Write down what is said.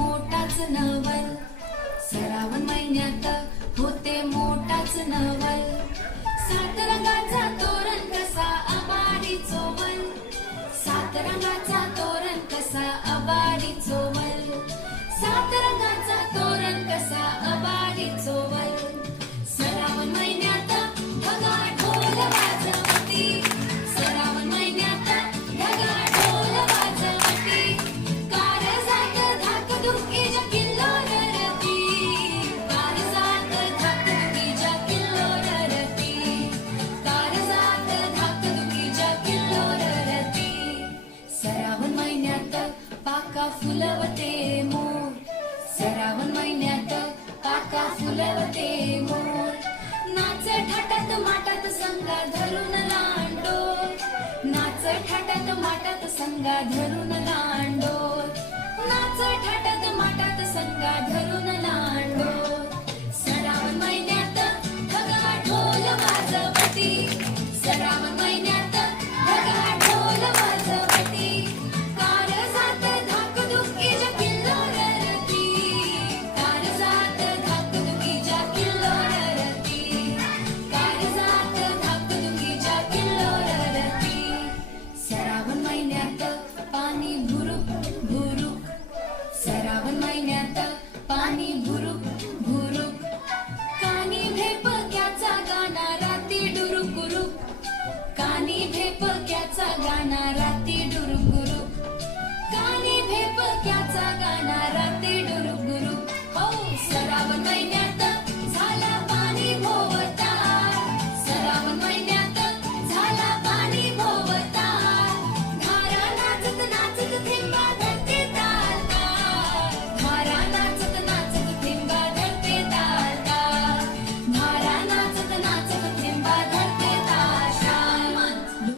मोठाच नवल, श्रावण महिन्यात होते मोठाच नवल. सात रंगाचा तोरण कसा आबाडी चोवल, सात रंगाचा तोरण कसा आबाडी चोवल, सात रंगाचा तोरण कसा आबाडी चोवल. श्रावण महिन्यात ढगा ढोल वाजवती, श्रावण महिन्यात ढगा ढोल वाजवती. कारजात धाकधुकीच्या किल्लोळ रती, कारजात धाकधुकीच्या किल्लोळ रती, कारजात धाकधुकीच्या किल्लोळ रती. श्रावण महिन्यात पाका फुलवते मोर, श्रावण महिन्यात पाका फुलवते मोर. नाच ठाटात माटात संगा धरून लांडोर, नाच ठाटात माटात संगा धरून लांडोर, नाच ठाटात माटात संगा धरून लांडोर. श्रावण महिन्यात ढगा ढोल वाजवती, श्रावण महिन्यात ढगा ढोल वाजवती. कारजात धाकधुकीच्या किल्लोळ रती, कारजात धाकधुकीच्या किल्लोळ रती, कारजात धाकधुकीच्या किल्लोळ रती. श्रावण महिन्यात पाणी भुरुक भुरुक, श्रावण महिन्यात पाणी भुरुक भुरुक.